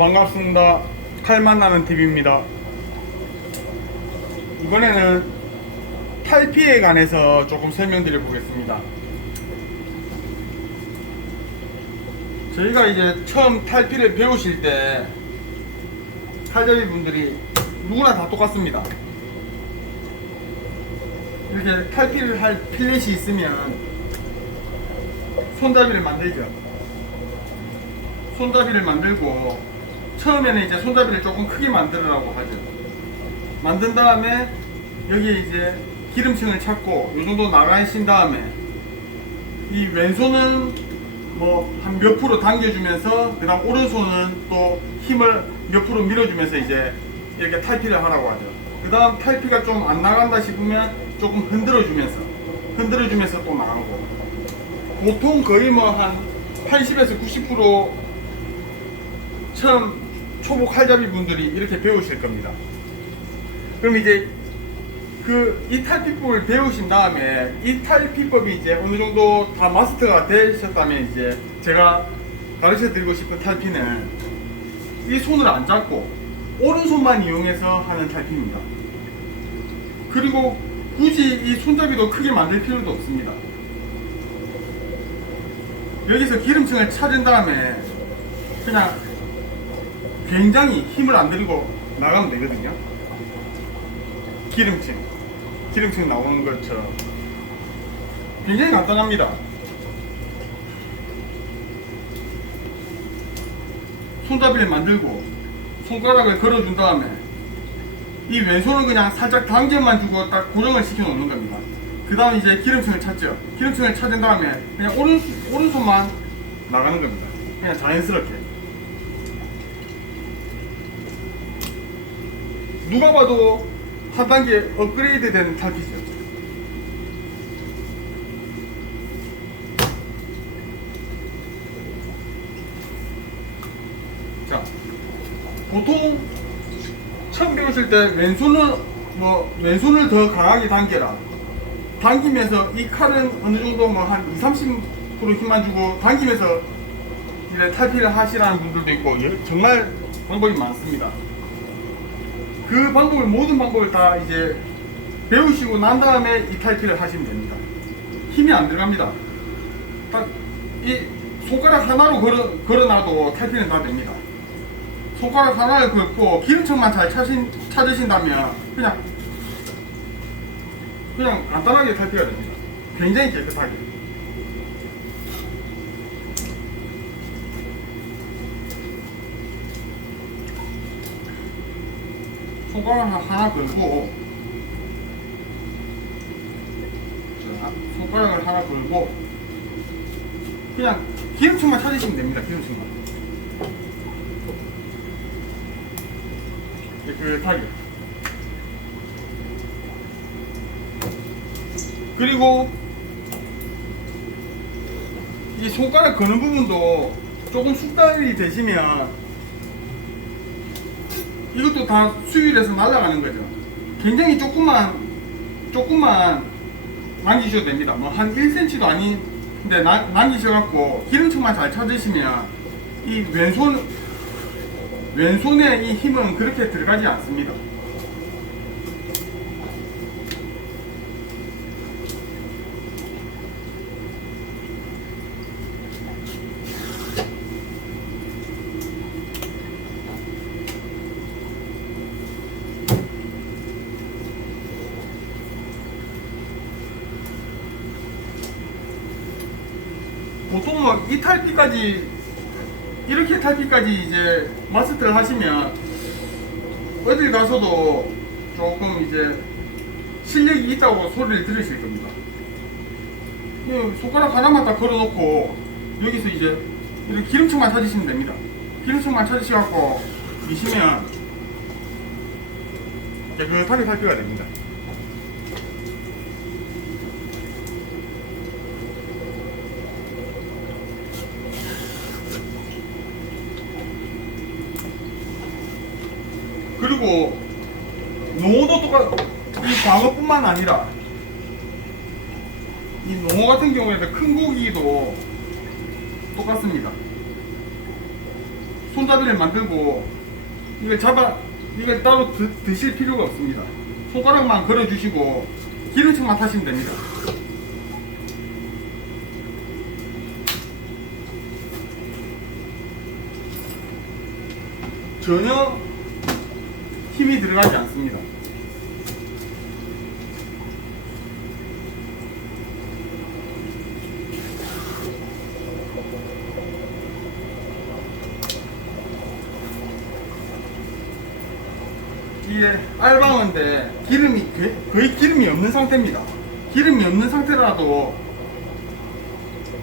반갑습니다. 칼만 나는 TV입니다. 이번에는 탈피에 관해서 조금 설명드려 보겠습니다. 저희가 이제 처음 탈피를 배우실 때 칼잡이 분들이 누구나 다 똑같습니다. 이렇게 탈피를 할 필렛이 있으면 손잡이를 만들죠. 손잡이를 만들고 처음에는 이제 손잡이를 조금 크게 만들으라고 하죠. 만든 다음에 여기에 이제 기름층을 찾고 이 정도 나가신 다음에 이 왼손은 뭐 한 몇 프로 당겨주면서 그다음 오른손은 또 힘을 몇 프로 밀어주면서 이제 이렇게 탈피를 하라고 하죠. 그다음 탈피가 좀 안 나간다 싶으면 조금 흔들어주면서 흔들어주면서 또 나가고 보통 거의 뭐 한 80에서 90% 처음 초보 칼잡이 분들이 이렇게 배우실 겁니다. 그럼 이제 그 이탈피법을 배우신 다음에 이탈피법이 이제 어느 정도 다 마스터가 되셨다면 이제 제가 가르쳐 드리고 싶은 탈피는 이 손을 안 잡고 오른손만 이용해서 하는 탈피입니다. 그리고 굳이 이 손잡이도 크게 만들 필요도 없습니다. 여기서 기름층을 찾은 다음에 그냥 굉장히 힘을 안 들이고 나가면 되거든요. 기름층. 기름층 나오는 것처럼. 굉장히 간단합니다. 손잡이를 만들고 손가락을 걸어준 다음에 이 왼손은 그냥 살짝 당겨만 주고 딱 고정을 시켜 놓는 겁니다. 그 다음 이제 기름층을 찾죠. 기름층을 찾은 다음에 그냥 오른, 오른손만 나가는 겁니다. 그냥 자연스럽게. 누가 봐도 한 단계 업그레이드 된 탈피죠. 자, 보통 처음 배우실 때 왼손은 뭐 왼손을 더 강하게 당겨라. 당기면서 이 칼은 어느 정도 뭐 한 2, 30% 힘만 주고 당기면서 이제 탈피를 하시라는 분들도 있고 예, 정말 방법이 많습니다. 그 방법을 모든 방법을 다 이제 배우시고 난 다음에 이 탈피를 하시면 됩니다. 힘이 안 들어갑니다. 딱 이 손가락 하나로 걸어, 걸어놔도 탈피는 다 됩니다. 손가락 하나를 긁고 기름층만 잘 찾으신, 찾으신다면 그냥 그냥 간단하게 탈피가 됩니다. 굉장히 깨끗하게. 손가락 하나 걸고 자, 손가락을 하나 걸고 그냥 기름층만 찾으시면 됩니다. 기름층만. 깨끗하게. 그리고 이 손가락 거는 부분도 조금 숙달이 되시면 이것도 다 수율해서 날아가는 거죠. 굉장히 조금만 조금만 남기셔도 됩니다. 뭐 한 1cm도 아닌데 나- 남기셔갖고 기름층만 잘 찾으시면 이 왼손 왼손에 이 힘은 그렇게 들어가지 않습니다. 보통 뭐이 탈피까지 이렇게 탈피까지 이제 마스터를 하시면 어딜 가서도 조금 이제 실력이 있다고 소리를 들으실 겁니다. 이 손가락 하나만 딱 걸어놓고 여기서 이제 이렇게 기름층만 찾으시면 됩니다. 기름층만 찾으셔갖고 미시면 깨끗하게 탈피가 됩니다. 그리고 농어도 똑같 이 광어뿐만 아니라 이 농어 같은 경우에는 큰 고기도 똑같습니다. 손잡이를 만들고 이걸 잡아 이걸 따로 드, 드실 필요가 없습니다. 손가락만 걸어주시고 기름층만 타시면 됩니다. 전혀 힘이 들어가지 않습니다. 이게 알방어인데 기름이 거의- 거의 기름이 없는 상태입니다. 기름이 없는 상태라도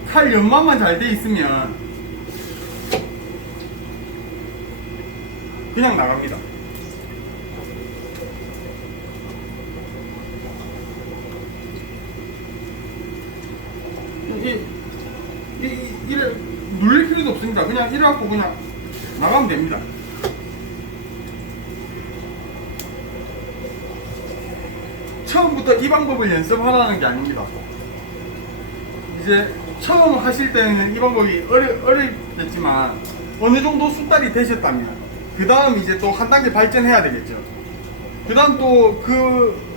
칼 연마만 잘 돼 있으면 그냥 나갑니다. 이, 이, 이, 이래 눌릴 필요도 없습니다. 그냥 이래갖고 그냥 나가면 됩니다. 처음부터 이 방법을 연습하라는 게 아닙니다. 이제 처음 하실 때는 이 방법이 어려, 어렵겠지만 어느 정도 숙달이 되셨다면 그 다음 이제 또 한 단계 발전해야 되겠죠. 그 다음 또 그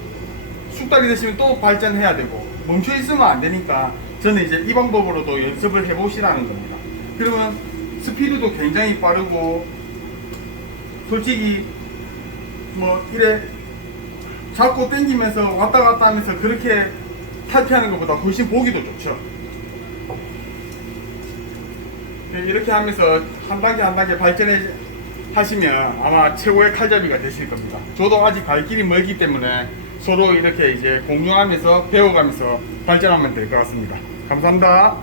숙달이 되시면 또 발전해야 되고 멈춰 있으면 안 되니까 저는 이제 이 방법으로도 연습을 해보시라는 겁니다. 그러면 스피드도 굉장히 빠르고 솔직히 뭐 이래 잡고 당기면서 왔다 갔다 하면서 그렇게 탈피하는 것보다 훨씬 보기도 좋죠. 네, 이렇게 하면서 한 단계 한 단계 발전해 하시면 아마 최고의 칼잡이가 되실 겁니다. 저도 아직 갈 길이 멀기 때문에 서로 이렇게 이제 공유하면서 배워가면서 발전하면 될 것 같습니다. 감사합니다.